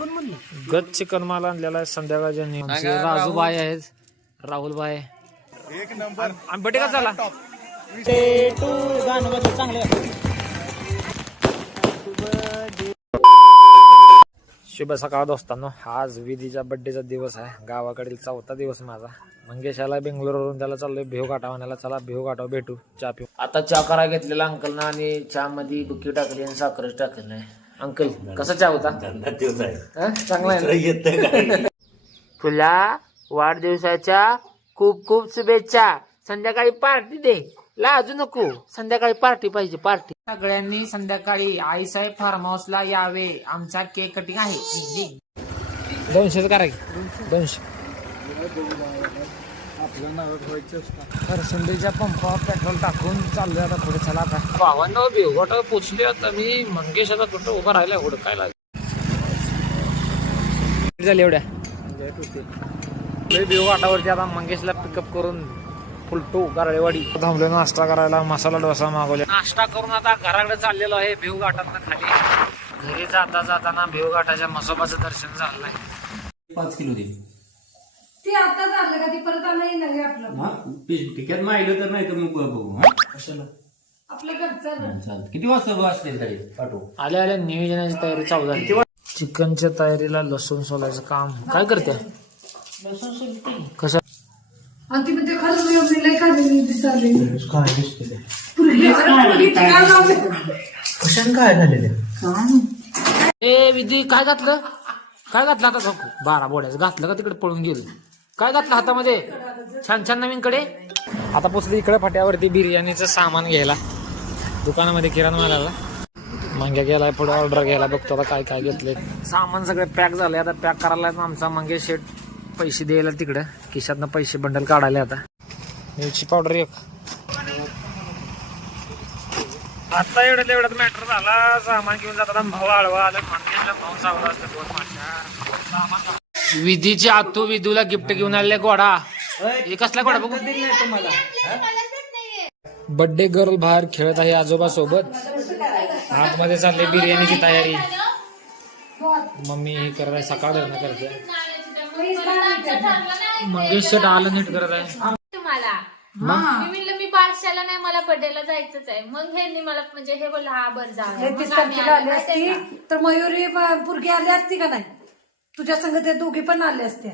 गच चिकन माल आणलेला आहे संध्याकाळच्या राजूबाई आहेत, राहुलबाई एक नंबर बटे का झाला शुभ सकाळ दोस्तांनो. आज विधीच्या बड्डेचा दिवस आहे. गावाकडील 4था दिवस माझा. मंगेशाला बेंगलोरवरून त्याला चाललोय भेव गाठावाण्याला. चला भेव गाठाव भेटू, चहा पिऊ. आता चहा करा घेतलेला अंकल ना आणि चहा मध्ये बुकी टाकली आणि साखरच टाकली. अंकल कसा चहा होता? चांगला आहे. तुला वाढदिवसाच्या खूप खूप शुभेच्छा. संध्याकाळी पार्टी दे, लाजू नको. संध्याकाळी पार्टी पाहिजे, पार्टी. सगळ्यांनी संध्याकाळी आईसाहेब फार्म हाऊसला यावे. आमचा केक कटिंग आहे. 200 करा की 200. संडेच्या पंपावर पेट्रोल टाकून चाललोय आता पुढे. चला आता भावांना बेवघाटा पोचले. आता मी मंगेश आता कुठं उभा राहिला हुडकायला झाले एवढ्या बेवघाटावरती. आता मंगेशला पिकअप करून फुलटो गारळेवाडी थांबलो नाश्ता करायला. मसाला डोसा मागवले. नाश्ता करून आता घराकडे चाललेलो आहे भेवघाटात खाली. घरी जाता जाताना भेवघाटाच्या मसोबाचं दर्शन झालंय. 5 किलो दे. ते आता झालं का? ती परत आलं नाही आपलं टिकट माहिलं तर नाही तर मग बघू. कशाला आपलं घरचं. चालत. किती वाजता असतील तरी पाठवू. आल्या आल्या नियोजनाची तयारी चालू झाली. चिकनच्या तयारीला लसूण सोलायचं काम. काय करते? कसं आणि ती म्हणजे खरंच मी लई खाल्लेली दिसाली. काय दिसते कशाने काय झालेले? ए विधी काय घातलं? काय घातलं आता? 12 बोड्याचं घातलं का? तिकडे पळून गेलं. काय घातलं हातामध्ये? छान छान नवीन कडे. आता पोचली इकडे फाट्यावरती बिर्याणीचं सामान घ्यायला. दुकानामध्ये किराणा मालाला मंग्या गेलाय. पुढे ऑर्डर घ्यायला. बघतो आता काय काय घेतले. सामान सगळं पॅक झालंय. आता पॅक करायला आमचा मंगेश शेट पैसे द्यायला तिकडं. खिशातनं पैसे बंडल काढायला. आता मिरची पावडर एक. आता एवढ्यात मॅटर झाला. सामान घेऊन जाताना भाऊ आळवा आला. मंगेशला भाऊ सावला असतं 2 माणसा. विधीचे आतू विधूला गिफ्ट घेऊन आले गोडा. हे कसला गोडा बघू. बर्थडे गर्ल बाहेर खेळत आहे आजोबा सोबत. आतमध्ये चालली बिर्याणीची तयारी. मम्मी हे करत आहे. सकाळ धरणं करते. मंगेश शेट आलं नीट करत आहे. तुम्हाला मी म्हणलं मी बारशाला नाही, मला बर्थडेला जायचंच आहे. मग हे मला म्हणजे हे बोललं हा बरं जा. 30 तारखेला आली असती तर मयुरी पुरगी आली असती का नाही? तुझ्या संग ते दोघी पण आले असते.